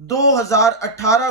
2018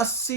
80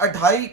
2.5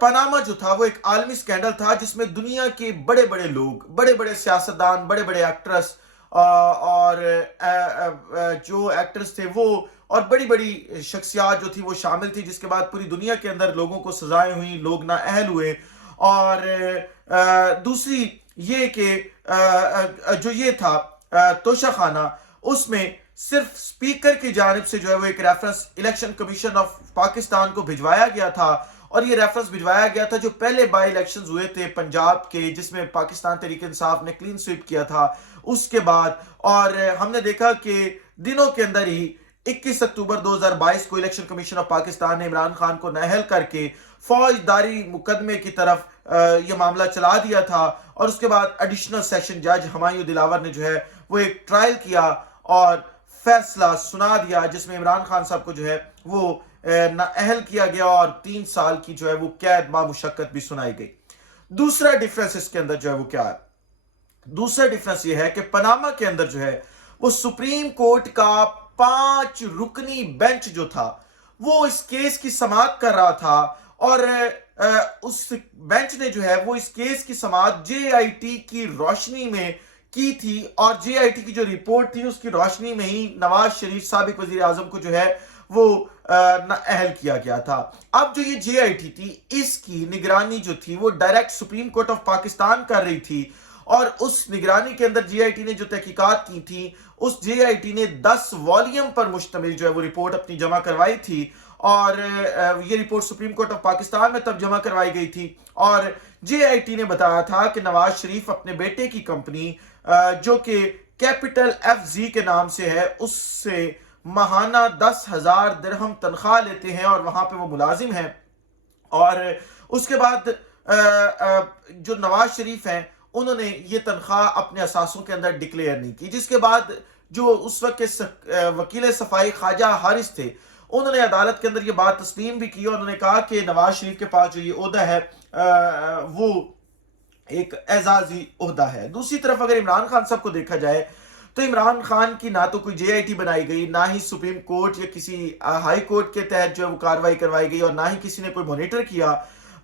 Panama جو تھا وہ ایک عالمی سکینڈل تھا جس میں دنیا کے بڑے بڑے لوگ، بڑے بڑے سیاستدان، بڑے بڑے ایکٹرس اور جو ایکٹرس تھے وہ اور بڑی بڑی شخصیات جو تھی وہ شامل تھی، جس کے بعد پوری دنیا کے اندر لوگوں کو سزائیں ہوئیں، لوگ نااہل ہوئے۔ اور دوسری یہ کہ جو یہ تھا توشہ خانہ، اس میں صرف سپیکر کی جانب سے جو ہے وہ ایک reference election commission of Pakistan کو بھجوایا گیا تھا، اور یہ ریفرنس بھجوایا گیا تھا جو پہلے بائی الیکشنز ہوئے تھے پنجاب کے، جس میں پاکستان تحریک انصاف نے کلین سویپ کیا تھا اس کے بعد۔ اور ہم نے دیکھا کہ دنوں کے اندر ہی 21 اکتوبر 2022 کو الیکشن کمیشن آف پاکستان نے عمران خان کو نااہل کر کے فوجداری مقدمے کی طرف یہ معاملہ چلا دیا تھا، اور اس کے بعد ایڈیشنل سیشن جج ہمایوں دلاور نے جو ہے وہ ایک ٹرائل کیا اور فیصلہ سنا دیا، جس میں عمران خان صاحب کو جو ہے وہ نااہل کیا گیا اور 3 سال کی جو ہے وہ قید بامشقت بھی سنائی گئی۔ دوسرا ڈیفرنس اس کے اندر جو ہے وہ کیا ہے؟ دوسرا ڈیفرنس یہ ہے کہ پاناما کے اندر جو ہے وہ سپریم کورٹ کا 5 رکنی بینچ جو تھا وہ اس کیس کی سماعت کر رہا تھا، اور اس بینچ نے جو ہے وہ اس کیس کی سماعت جے آئی ٹی کی روشنی میں کی تھی، اور جے آئی ٹی کی جو رپورٹ تھی اس کی روشنی میں ہی نواز شریف سابق وزیر اعظم کو جو ہے وہ نااہل کیا گیا تھا۔ اب جو یہ جے آئی ٹی تھی، اس کی نگرانی جو تھی وہ direct supreme court of Pakistan کر رہی تھی، اور اس نگرانی کے اندر جے آئی ٹی نے جو تحقیقات کی تھی، اس جے آئی ٹی نے 10 والیوم پر مشتمل جو ہے وہ رپورٹ اپنی جمع کروائی تھی، اور یہ report supreme court of Pakistan میں تب جمع کروائی گئی تھی، اور جے آئی ٹی نے بتایا تھا کہ نواز شریف اپنے بیٹے کی کمپنی جو کہ کیپٹل ایف زی کے نام سے ہے، اس سے ماہانہ 10,000 درہم تنخواہ لیتے ہیں اور وہاں پہ وہ ملازم ہیں۔ اور اس کے بعد جو نواز شریف ہیں انہوں نے یہ تنخواہ اپنے اثاثوں کے اندر ڈکلیئر نہیں کی، جس کے بعد جو اس وقت کے وکیل صفائی خواجہ حارث تھے انہوں نے عدالت کے اندر یہ بات تسلیم بھی کی، اور انہوں نے کہا کہ نواز شریف کے پاس جو یہ عہدہ ہے وہ ایک اعزازی عہدہ ہے۔ دوسری طرف اگر عمران خان صاحب کو دیکھا جائے تو عمران خان کی نہ تو کوئی جے آئی ٹی بنائی گئی، نہ ہی سپریم کورٹ یا کسی ہائی کورٹ کے تحت جو ہے وہ کاروائی کروائی گئی، اور نہ ہی کسی نے کوئی مانیٹر کیا،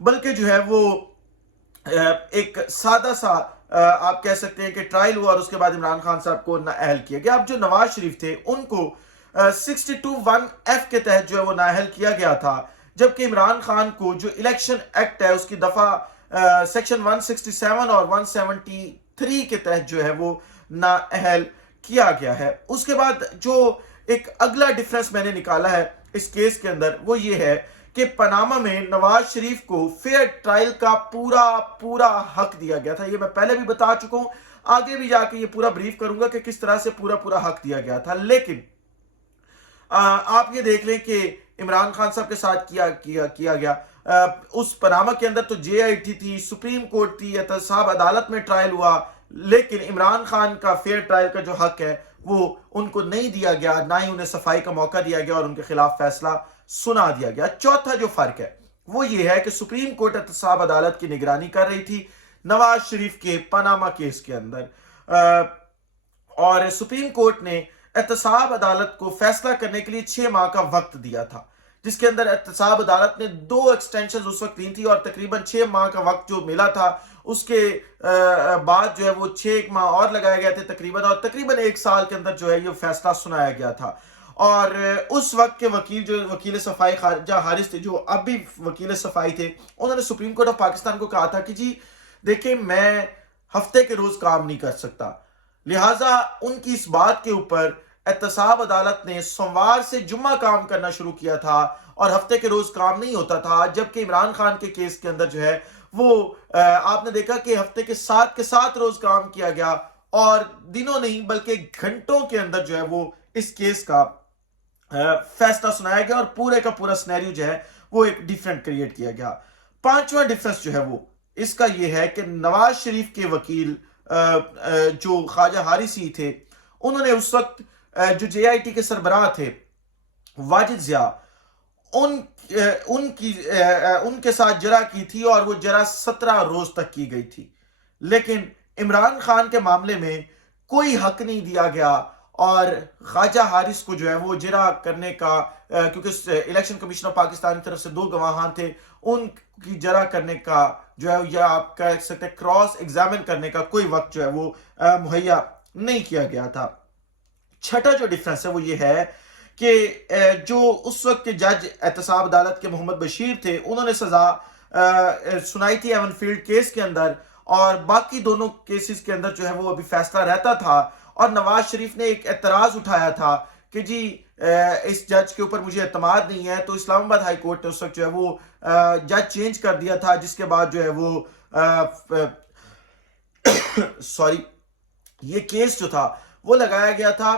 بلکہ جو ہے وہ ایک سادہ سا آپ کہہ سکتے ہیں کہ ٹرائل ہوا، اور اس کے بعد عمران خان صاحب کو نااہل کیا گیا۔ اب جو نواز شریف تھے ان کو 62(1)F کے تحت جو ہے وہ نااہل کیا گیا تھا، جبکہ عمران خان کو جو الیکشن ایکٹ ہے اس کی دفعہ سیکشن 167 اور 173 کے تحت جو ہے وہ نااہل کیا گیا ہے۔ اس کے بعد جو ایک اگلا ڈیفرنس میں نے نکالا ہے اس کیس کے اندر وہ یہ ہے کہ پاناما میں نواز شریف کو فیئر ٹرائل کا پورا حق دیا گیا تھا۔ یہ میں پہلے بھی بتا چکا ہوں، آگے بھی جا کے یہ پورا بریف کروں گا کہ کس طرح سے پورا حق دیا گیا تھا۔ لیکن آپ یہ دیکھ لیں کہ عمران خان صاحب کے ساتھ کیا گیا اس پاناما کے اندر تو جے آئی ٹی تھی، سپریم کورٹ تھی، احتساب عدالت میں ٹرائل ہوا، لیکن عمران خان کا فیئر ٹرائل کا جو حق ہے وہ ان کو نہیں دیا گیا، نہ ہی انہیں صفائی کا موقع دیا گیا اور ان کے خلاف فیصلہ سنا دیا گیا۔ چوتھا جو فرق ہے وہ یہ ہے کہ سپریم کورٹ احتساب عدالت کی نگرانی کر رہی تھی نواز شریف کے پاناما کیس کے اندر، اور سپریم کورٹ نے احتساب عدالت کو فیصلہ کرنے کے لیے 6 ماہ کا وقت دیا تھا، جس کے اندر احتساب عدالت نے 2 ایکسٹینشنز اس وقت دی تھی، اور تقریباً 6 ماہ کا وقت جو ملا تھا اس کے بعد جو ہے وہ 6 ماہ اور لگائے گئے تھے تقریباً، اور تقریباً 1 سال کے اندر جو ہے یہ فیصلہ سنایا گیا تھا۔ اور اس وقت کے وکیل صفائی خواجہ حارث تھے، جو اب بھی وکیل صفائی تھے، انہوں نے سپریم کورٹ آف پاکستان کو کہا تھا کہ جی دیکھیں میں ہفتے کے روز کام نہیں کر سکتا، لہٰذا ان کی اس بات کے اوپر احتساب عدالت نے سوموار سے جمعہ کام کرنا شروع کیا تھا، اور ہفتے کے روز کام نہیں ہوتا تھا، جبکہ عمران خان کے کیس کے اندر جو ہے وہ آپ نے دیکھا کہ ہفتے کے 7 روز کام کیا گیا، اور دنوں نہیں بلکہ گھنٹوں کے اندر جو ہے وہ اس کیس کا فیصلہ سنایا گیا، اور پورے کا پورا سینیریو جو ہے وہ ایک ڈیفرنٹ کریٹ کیا گیا۔ 5واں ڈیفرنس جو ہے وہ اس کا یہ ہے کہ نواز شریف کے وکیل جو خواجہ حارث ہی تھے، انہوں نے اس وقت جو جے آئی ٹی کے سربراہ تھے واجد ضیاء، ان کے ساتھ جرح کی تھی، اور وہ جرح 17 روز تک کی گئی تھی، لیکن عمران خان کے معاملے میں کوئی حق نہیں دیا گیا، اور خواجہ حارث کو جو ہے وہ جرح کرنے کا، کیونکہ الیکشن کمیشن آف پاکستان کی طرف سے 2 گواہان تھے، ان کی جرح کرنے کا جو ہے یا آپ کہہ سکتے ہیں کراس ایگزامن کرنے کا کوئی وقت جو ہے وہ مہیا نہیں کیا گیا تھا۔ چھٹا جو ڈیفرنس ہے وہ یہ ہے کہ جو اس وقت کے جج احتساب عدالت کے محمد بشیر تھے، انہوں نے سزا سنائی تھی ایون فیلڈ کیس کے اندر، اور باقی دونوں کیسز کے اندر جو ہے وہ ابھی فیصلہ رہتا تھا، اور نواز شریف نے ایک اعتراض اٹھایا تھا کہ جی اس جج کے اوپر مجھے اعتماد نہیں ہے، تو اسلام آباد ہائی کورٹ نے اس وقت جو ہے وہ جج چینج کر دیا تھا، جس کے بعد جو ہے وہ سوری یہ کیس جو تھا وہ لگایا گیا تھا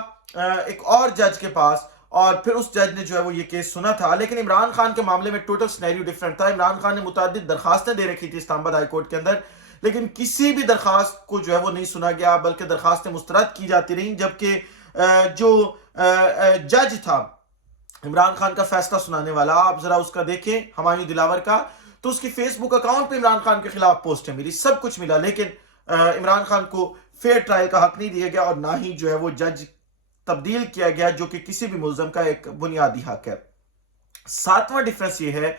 ایک اور جج کے پاس، اور پھر اس جج نے جو ہے وہ یہ کیس سنا تھا۔ لیکن عمران خان کے معاملے میں ٹوٹل سینیریو ڈیفرنٹ تھا۔ عمران خان نے متعدد درخواستیں دے رکھی تھی اسلام آباد ہائی کورٹ کے اندر، لیکن کسی بھی درخواست کو جو ہے وہ نہیں سنا گیا، بلکہ درخواستیں مسترد کی جاتی رہیں، جبکہ جو جج تھا عمران خان کا فیصلہ سنانے والا، آپ ذرا اس کا دیکھیں ہمایوں دلاور کا، تو اس کی فیس بک اکاؤنٹ پہ عمران خان کے خلاف پوسٹیں ملی، سب کچھ ملا، لیکن عمران خان کو فیئر ٹرائل کا حق نہیں دیا گیا، اور نہ ہی جو ہے وہ جج تبدیل کیا گیا، جو کہ کسی بھی ملزم کا ایک بنیادی حق ہے۔ ساتواں ڈیفرنس یہ ہے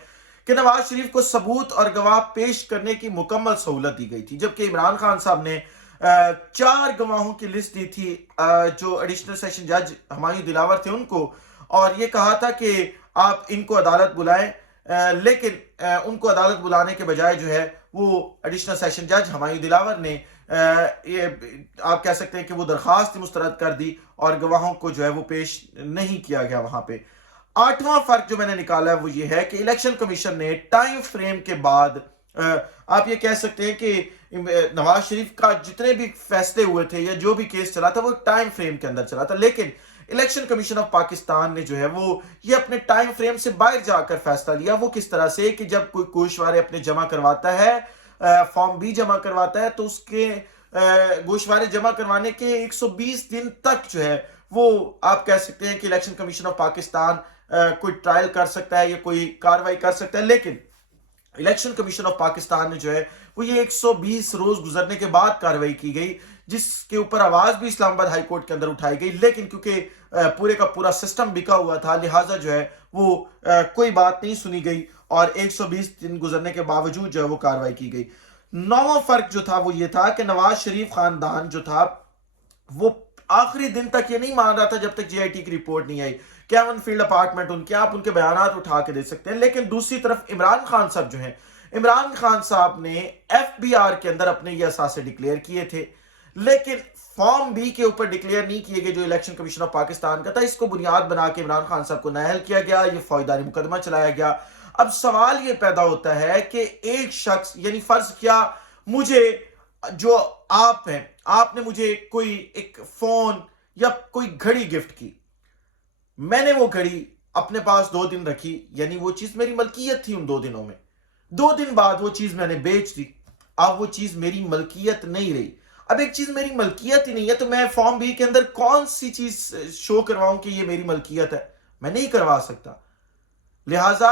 کہ نواز شریف کو ثبوت اور گواہ پیش کرنے کی مکمل سہولت دی گئی تھی، جبکہ عمران خان صاحب نے 4 گواہوں کی لسٹ دی تھی جو ایڈیشنل سیشن جج ہمایوں دلاور تھے ان کو، اور یہ کہا تھا کہ آپ ان کو عدالت بلائیں، لیکن ان کو عدالت بلانے کے بجائے جو ہے وہ ایڈیشنل سیشن جج ہمایوں دلاور نے آپ کہہ سکتے ہیں کہ وہ درخواست مسترد کر دی، اور گواہوں کو جو ہے وہ پیش نہیں کیا گیا وہاں پہ۔ 8واں فرق جو میں نے نکالا ہے وہ یہ ہے کہ الیکشن کمیشن نے ٹائم فریم کے بعد آپ یہ کہہ سکتے ہیں کہ نواز شریف کا جتنے بھی فیصلے ہوئے تھے یا جو بھی کیس چلا تھا وہ ٹائم فریم کے اندر چلا تھا، لیکن الیکشن کمیشن آف پاکستان نے جو ہے وہ یہ اپنے ٹائم فریم سے باہر جا کر فیصلہ لیا۔ وہ کس طرح سے کہ جب کوئی گوشوارے اپنے جمع کرواتا ہے، فارم بی جمع کرواتا ہے، تو اس کے گوشوارے جمع کروانے کے 120 دن تک جو ہے وہ آپ کہہ سکتے ہیں کہ الیکشن کمیشن آف پاکستان کوئی ٹرائل کر سکتا ہے یا کوئی کاروائی کر سکتا ہے، لیکن الیکشن کمیشن آف پاکستان نے جو ہے وہ یہ 120 روز گزرنے کے بعد کاروائی کی گئی، جس کے اوپر آواز بھی اسلام آباد ہائی کورٹ کے اندر اٹھائی گئی، لیکن کیونکہ پورے کا پورا سسٹم بکا ہوا تھا، لہٰذا جو ہے وہ کوئی بات نہیں سنی گئی، اور 120 دن گزرنے کے باوجود جو ہے وہ کاروائی کی گئی۔ 9واں فرق جو تھا وہ یہ تھا کہ نواز شریف خاندان جو تھا وہ آخری دن تک یہ نہیں مان رہا تھا جب تک جی آئی ٹی کی رپورٹ نہیں آئی، کیون فیلڈ اپارٹمنٹ ان کے، آپ ان کے بیانات اٹھا کے دے سکتے ہیں، لیکن دوسری طرف عمران خان صاحب جو ہیں، عمران خان صاحب نے ایف بی آر کے اندر اپنے یہ اثاثے ڈکلیئر کیے تھے، لیکن فارم بی کے اوپر ڈکلیئر نہیں کیے گئے جو الیکشن کمیشن آف پاکستان کا تھا۔ اس کو بنیاد بنا کے عمران خان صاحب کو نااہل کیا گیا، یہ فوجداری مقدمہ چلایا گیا۔ اب سوال یہ پیدا ہوتا ہے کہ ایک شخص، یعنی فرض کیا مجھے جو آپ ہیں، آپ نے مجھے کوئی ایک فون یا کوئی گھڑی گفٹ کی، میں نے وہ گھڑی اپنے پاس 2 دن رکھی، یعنی وہ چیز میری ملکیت تھی، ان 2 دنوں میں 2 دن بعد وہ چیز میں نے بیچ دی، اب وہ چیز میری ملکیت نہیں رہی۔ اب ایک چیز میری ملکیت ہی نہیں ہے تو میں فارم بی کے اندر کون سی چیز شو کرواؤں کہ یہ میری ملکیت ہے؟ میں نہیں کروا سکتا۔ لہٰذا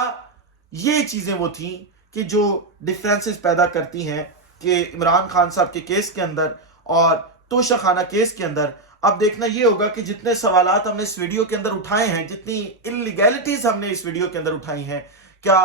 یہ چیزیں وہ تھیں کہ جو ڈیفرنسز پیدا کرتی ہیں کہ عمران خان صاحب کے کیس کے اندر اور توشہ خانہ کیس کے اندر۔ اب دیکھنا یہ ہوگا کہ جتنے سوالات ہم نے اس ویڈیو کے اندر اٹھائے ہیں، جتنی انلیگیلٹیز ہم نے اس ویڈیو کے اندر اٹھائی ہیں، کیا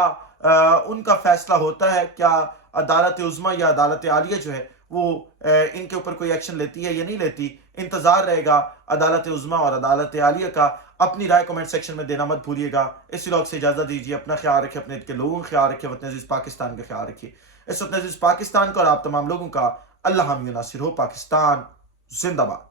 ان کا فیصلہ ہوتا ہے؟ کیا عدالت عظمیٰ یا عدالت عالیہ جو ہے وہ ان کے اوپر کوئی ایکشن لیتی ہے یا نہیں لیتی؟ انتظار رہے گا عدالت عظمیٰ اور عدالت عالیہ کا۔ اپنی رائے کمنٹ سیکشن میں دینا مت بھولیے گا۔ اس ولاگ سے اجازت دیجیے، اپنا خیال رکھیں، اپنے کے لوگوں کا خیال رکھیں، وطن عزیز پاکستان کا خیال رکھیں۔ اس وطن عزیز پاکستان کو اور آپ تمام لوگوں کا اللہ حامی و ناصر ہو۔ پاکستان زندہ باد۔